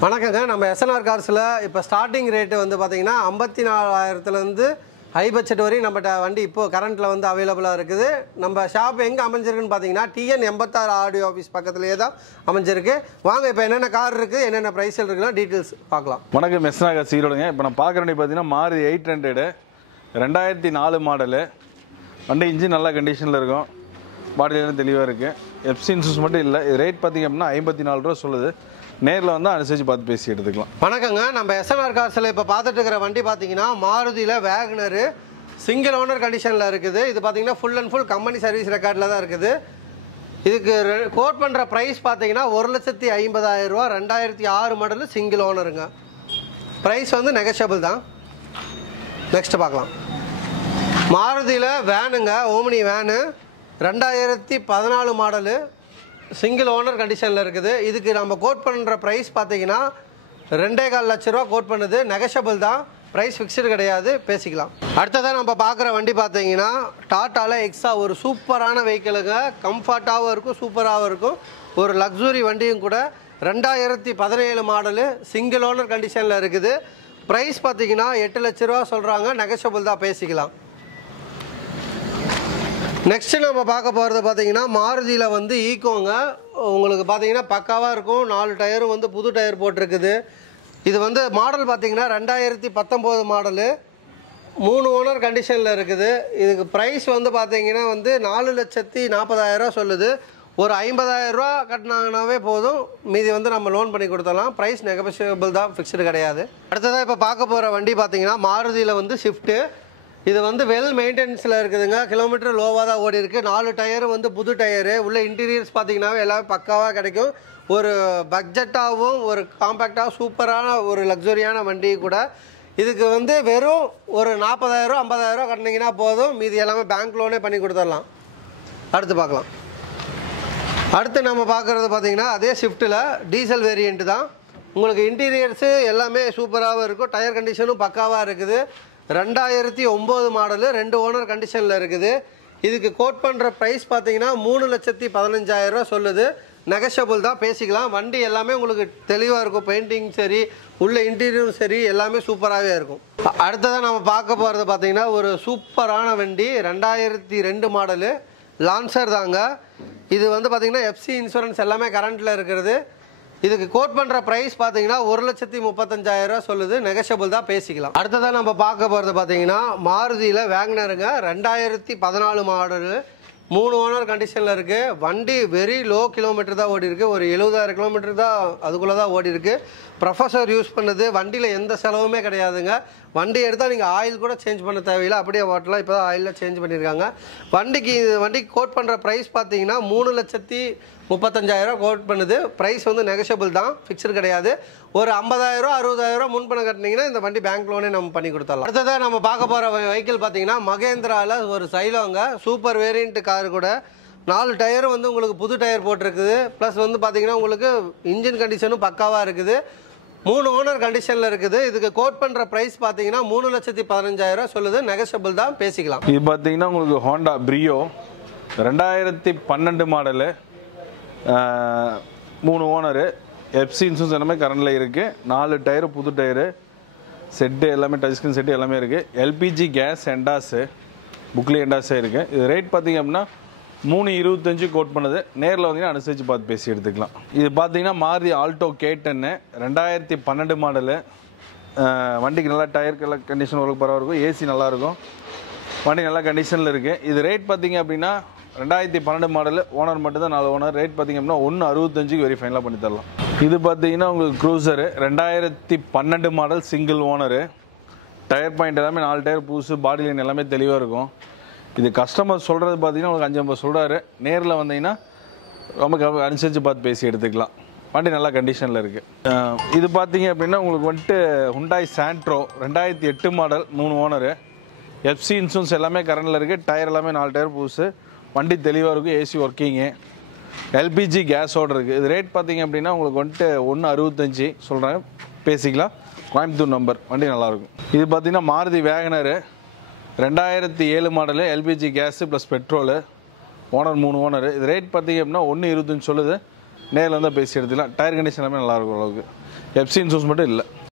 வணக்கங்க. நம்ம எஸ்என்ஆர் கார்ஸில் இப்போ ஸ்டார்டிங் ரேட்டு வந்து பார்த்தீங்கன்னா 54,000லேருந்து ஹை பட்ஜெட் வரையும் நம்மகிட்ட வண்டி இப்போது கரண்ட்டில் வந்து அவைலபிளாக இருக்குது. நம்ம ஷாப் எங்கே அமைஞ்சிருக்குன்னு பார்த்தீங்கன்னா TN 86 ஆடியோ ஆஃபீஸ் பக்கத்துலேயே தான் அமைஞ்சிருக்கு. வாங்க இப்போ என்னென்ன கார் இருக்குது, என்னென்ன ப்ரைஸில் இருக்குன்னா டீட்டெயில்ஸ் பார்க்கலாம். வணக்கம், எஸ்என்ஆர் கார்ஸ் ஈரோடுங்க. இப்போ நான் பார்க்குற வண்டி பார்த்தீங்கன்னா மாருதி 800 2004 மாடலு. வண்டி இன்ஜின் நல்ல கண்டிஷனில் இருக்கும், பாடியிலும் தெளிவாக இருக்குது. எஃப்சி இன்சூரன்ஸ் மட்டும் இல்லை. இது ரேட் பார்த்திங்க அப்படின்னா 54 ரூபா சொல்லுது. நேரில் வந்து அனுசரித்து பார்த்து பேசி எடுத்துக்கலாம். வணக்கங்க. நம்ம எஸ்என்ஆர் கார்ஸில் இப்போ பார்த்துட்டு இருக்கிற வண்டி பார்த்தீங்கன்னா மாருதியில் வேகனரு சிங்கிள் ஓனர் கண்டிஷனில் இருக்குது. இது பார்த்தீங்கன்னா full and full company service ரெக்கார்டில் தான் இருக்குது. இதுக்கு கோட் பண்ணுற ப்ரைஸ் பார்த்தீங்கன்னா 1,50,000 ரூபா. 2006 மாடலு சிங்கிள் ஓனருங்க. ப்ரைஸ் வந்து நெகஷியபிள் தான். நெக்ஸ்ட் பார்க்கலாம். மாருதியில் வேனுங்க, Omni van 2014 model single owner கண்டிஷனில் இருக்குது. இதுக்கு நம்ம கோட் பண்ணுற ப்ரைஸ் பார்த்தீங்கன்னா 2.25 லட்ச ரூபா கோட் பண்ணுது. நெகஷியபிள் தான், ப்ரைஸ் ஃபிக்ஸ்டு கிடையாது, பேசிக்கலாம். அடுத்ததாக நம்ம பார்க்குற வண்டி பார்த்தீங்கன்னா டாட்டாவில் எக்ஸா ஒரு சூப்பரான வெஹிக்கிளுங்க. கம்ஃபர்ட்டாகவும் இருக்கும், சூப்பராகவும் இருக்கும். ஒரு லக்ஸுரி வண்டியும் கூட. 2017 மாடலு சிங்கிள் ஓனர் கண்டிஷனில் இருக்குது. ப்ரைஸ் பார்த்தீங்கன்னா 8 லட்ச ரூபா சொல்கிறாங்க. நெகஷியபிள் தான், பேசிக்கலாம். நெக்ஸ்ட்டு நம்ம பார்க்க போகிறது பார்த்தீங்கன்னா மாருதியில் வந்து ஈக்கோங்க. உங்களுக்கு பார்த்தீங்கன்னா பக்காவாக இருக்கும். 4 டயரும் வந்து புது டயர் போட்டிருக்குது. இது வந்து மாடல் பார்த்தீங்கன்னா 2019 மாடலு 3 ஓனர் கண்டிஷனில் இருக்குது. இதுக்கு ப்ரைஸ் வந்து பார்த்தீங்கன்னா வந்து 4,40,000 சொல்லுது. ஒரு 50,000 ரூபா கட்டினாங்கன்னாவே போதும், மீதி வந்து நம்ம லோன் பண்ணி கொடுத்துடலாம். ப்ரைஸ் நெகோஷியபிள் தான், ஃபிக்ஸ்டு கிடையாது. அடுத்ததாக இப்போ பார்க்க போகிற வண்டி பார்த்தீங்கன்னா மாருதியில் வந்து ஷிஃப்ட்டு. இது வந்து வெல் மெயின்டெனன்ஸில் இருக்குதுங்க. கிலோமீட்டர் லோவாக தான் ஓடி இருக்குது. 4 டயரு வந்து புது டயரு. உள்ள இன்டீரியர்ஸ் பார்த்தீங்கன்னாவே எல்லாமே பக்காவாக கிடைக்கும். ஒரு பட்ஜெட்டாகவும் ஒரு காம்பேக்டாகவும் சூப்பரான ஒரு லக்ஸுரியான வண்டி கூட. இதுக்கு வந்து வெறும் ஒரு 40,000 50,000 கட்டினீங்கன்னா போதும், மீதி எல்லாமே பேங்க் லோனே பண்ணி கொடுத்துடலாம். அடுத்து பார்க்கலாம். அடுத்து நம்ம பார்க்குறது பார்த்தீங்கன்னா அதே ஷிஃப்ட்டில் டீசல் வேரியண்ட்டு தான். உங்களுக்கு இன்டீரியர்ஸு எல்லாமே சூப்பராகவும் இருக்கும். டயர் கண்டிஷனும் பக்காவாக இருக்குது. 2009 மாடலு 2 ஓனர் கண்டிஷனில் இருக்குது. இதுக்கு கோட் பண்ணுற ப்ரைஸ் பார்த்தீங்கன்னா 3,15,000 ரூபா சொல்லுது. நெகஷியபிள் தான், பேசிக்கலாம். வண்டி எல்லாமே உங்களுக்கு தெளிவாக இருக்கும். பெயிண்டிங் சரி, உள்ள இன்டீரியரும் சரி, எல்லாமே சூப்பராகவே இருக்கும். அடுத்ததாக நம்ம பார்க்க போகிறது பார்த்தீங்கன்னா ஒரு சூப்பரான வண்டி 2002 மாடலு லான்சர் தாங்க. இது வந்து பார்த்தீங்கன்னா எஃப்சி இன்சூரன்ஸ் எல்லாமே கரண்ட்டில் இருக்கிறது. இதுக்கு கோட் பண்ணுற ப்ரைஸ் பார்த்தீங்கன்னா 1,35,000 ரூபா சொல்லுது. நெகஷியபிள் தான், பேசிக்கலாம். அடுத்ததாக நம்ம பார்க்க போகிறது பார்த்தீங்கன்னா மாருதியில் வேகனருங்க 2014 மாடலு 3 ஓனர் கண்டிஷனில் இருக்குது. வண்டி வெரி லோ கிலோமீட்டர் தான் ஓடி இருக்குது. ஒரு 70,000 கிலோமீட்டர் தான் அதுக்குள்ளே தான் ஓடி இருக்குது. ப்ரொஃபஸர் யூஸ் பண்ணுது. வண்டியில் எந்த செலவுமே கிடையாதுங்க. வண்டி எடுத்தால் நீங்கள் ஆயில் கூட சேஞ்ச் பண்ண தேவையில்லை, அப்படியே ஓட்டலாம். இப்போ தான் ஆயிலில் சேஞ்ச் பண்ணியிருக்காங்க. வண்டிக்கு கோட் பண்ணுற ப்ரைஸ் பார்த்தீங்கன்னா 3,35,000 கோட் பண்ணுது. ப்ரைஸ் வந்து நெகஷியபிள் தான், ஃபிக்ஸ்டு கிடையாது. ஒரு 50,000 60,000 முன்பணம் கட்டினீங்கன்னா இந்த வண்டி பேங்க் லோனே நம்ம பண்ணி கொடுத்துடலாம். அடுத்ததாக நம்ம பார்க்க போகிற வெஹிக்கிள் பார்த்தீங்கன்னா மகேந்திராவில் ஒரு சைலோங்க. சூப்பர் வேரியண்ட் கார் கூட. 4 டயரும் வந்து உங்களுக்கு புது டயர் போட்டிருக்குது. ப்ளஸ் வந்து பார்த்தீங்கன்னா உங்களுக்கு இன்ஜின் கண்டிஷனும் பக்காவாக இருக்குது. 3 ஓனர் கண்டிஷனில் இருக்குது. இதுக்கு கோட் பண்ணுற ப்ரைஸ் பார்த்தீங்கன்னா 3,15,000 சொல்லுது. நெகஷியபிள் தான், பேசிக்கலாம். இது பார்த்தீங்கன்னா உங்களுக்கு Honda Brio 2012 model 3 owner. FC insurance எல்லாமே கரண்டில் இருக்குது. 4 டயரு புது டயரு. செட்டு எல்லாமே டச் ஸ்க்ரீன் செட்டு எல்லாமே இருக்குது. எல்பிஜி கேஸ் எண்டாஸு புக்லி எண்டாஸே இருக்குது. இது ரேட் பார்த்திங்க அப்படின்னா 3,25 கோட் பண்ணுது. நேரில் வந்தீங்கன்னா அனுசரித்து பார்த்து பேசி எடுத்துக்கலாம். இது பார்த்தீங்கன்னா மாருதி ஆல்டோ K10 2012 மாடலு. வண்டிக்கு நல்லா டயர் கண்டிஷன் ஒரு பரவாயில்ல இருக்கும். ஏசி நல்லாயிருக்கும். வண்டி நல்லா கண்டிஷனில் இருக்குது. இது ரேட் பார்த்தீங்க அப்படின்னா 2012 மாடலு. ஓனர் மட்டும்தான் 4 ஓனர். ரேட் பார்த்தீங்க அப்படின்னா 1,65 வெரி ஃபைனலாக பண்ணி தரலாம். இது பார்த்தீங்கன்னா உங்களுக்கு cruiser 2012 model single owner. Tyre point எல்லாமே 4 டயர் புதுசு. பாடி லைன் எல்லாமே தெளிவாக இருக்கும். இது கஸ்டமர் சொல்கிறது பார்த்தீங்கன்னா உங்களுக்கு 5,50 சொல்கிறாரு. நேரில் வந்தீங்கன்னா ரொம்ப அனுசரித்து பார்த்து பேசி எடுத்துக்கலாம். வண்டி நல்லா கண்டிஷனில் இருக்குது. இது பார்த்தீங்க அப்படின்னா உங்களுக்கு வந்துட்டு Hyundai Santro 2008 model 3 owner. FC insurance எல்லாமே கரண்டில் இருக்குது. டயர் எல்லாமே 4 டயர் புதுசு. வண்டி தெளிவாக இருக்கும். AC working. எல்பிஜி கேஸோடு இருக்குது. இது ரேட் பார்த்தீங்க அப்படின்னா உங்களுக்கு வந்துட்டு 1,65 சொல்கிறாங்க, பேசிக்கலாம். கோயம்புத்தூர் நம்பர். வண்டி நல்லாயிருக்கும். இது பார்த்தீங்கன்னா Maruti Wagon R 2007 model LPG gas plus petrol. Owner 3 owner. இது ரேட் பார்த்தீங்க அப்படின்னா 1,25 சொல்லுது. நேரில் வந்து பேசி எடுத்துக்கலாம். டயர் கண்டிஷன் எல்லாமே நல்லாயிருக்கும். அளவுக்கு எஃப்சி இன்சூரன்ஸ் மட்டும் இல்லை.